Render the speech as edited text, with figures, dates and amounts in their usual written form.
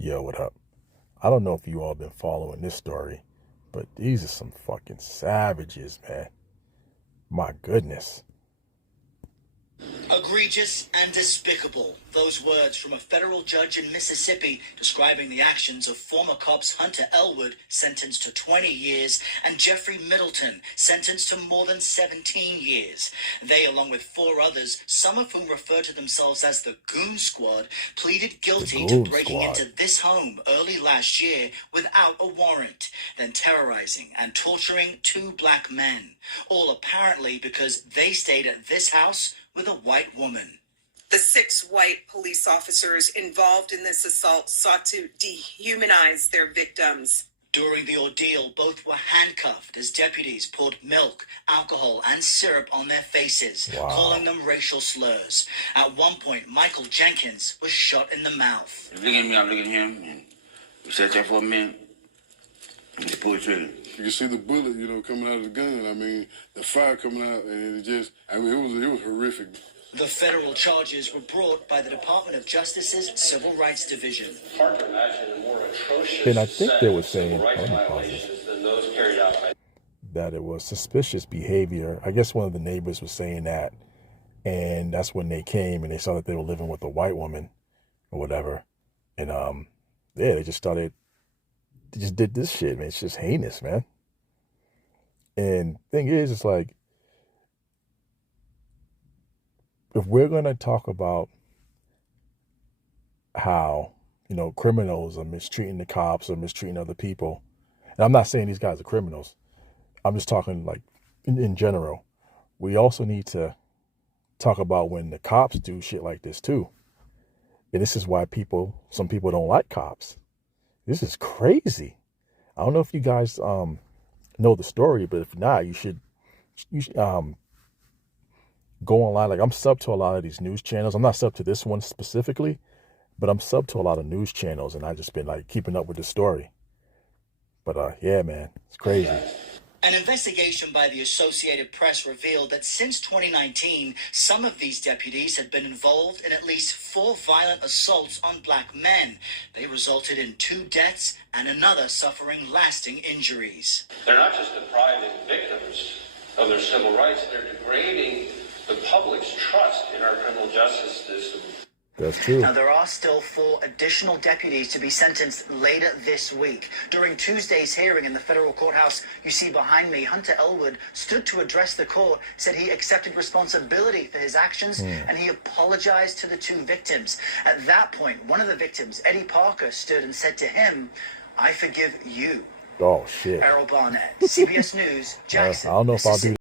Yo, what up? I don't know if you all been following this story, but these are some fucking savages, man. My goodness. Egregious and despicable. Those words from a federal judge in Mississippi describing the actions of former cops Hunter Elwood, sentenced to 20 years, and Jeffrey Middleton, sentenced to more than 17 years. They, along with four others, some of whom refer to themselves as the Goon Squad, pleaded guilty to breaking into this home early last year without a warrant, then terrorizing and torturing two black men, all apparently because they stayed at this house with a white woman. The 6 white police officers involved in this assault sought to dehumanize their victims. During the ordeal, both were handcuffed as deputies poured milk, alcohol, and syrup on their faces, calling them racial slurs. At one point, Michael Jenkins was shot in the mouth. Look at me, I'm looking at him, and we sat there for a minute, and they pulled the trigger. You can see the bullet, coming out of the gun. I mean, the fire coming out, and it was horrific. The federal charges were brought by the Department of Justice's Civil Rights Division. Hard to imagine a more atrocious and I think they were saying than those carried out by that it was suspicious behavior. I guess one of the neighbors was saying that, and that's when they came and they saw that they were living with a white woman or whatever, and they just did this shit, man. It's just heinous, man. And thing is, it's like, if we're going to talk about how, criminals are mistreating the cops or mistreating other people, and I'm not saying these guys are criminals, I'm just talking like in general, we also need to talk about when the cops do shit like this too. And this is why some people don't like cops. This is crazy. I don't know if you guys know the story, but if not, you should go online. Like, I'm sub to a lot of these news channels. I'm not sub to this one specifically, but I'm sub to a lot of news channels, and I've just been like keeping up with the story. But yeah, man, it's crazy. An investigation by the Associated Press revealed that since 2019, some of these deputies had been involved in at least 4 violent assaults on black men. They resulted in 2 deaths and another suffering lasting injuries. They're not just depriving victims of their civil rights, they're degrading the public's trust in our criminal justice system. That's true. Now, there are still 4 additional deputies to be sentenced later this week. During Tuesday's hearing in the federal courthouse you see behind me, Hunter Elwood stood to address the court, said he accepted responsibility for his actions, and he apologized to the 2 victims. At that point, one of the victims, Eddie Parker, stood and said to him, "I forgive you." Oh, shit. Errol Barnett, CBS News, Jackson, I don't know if I'll do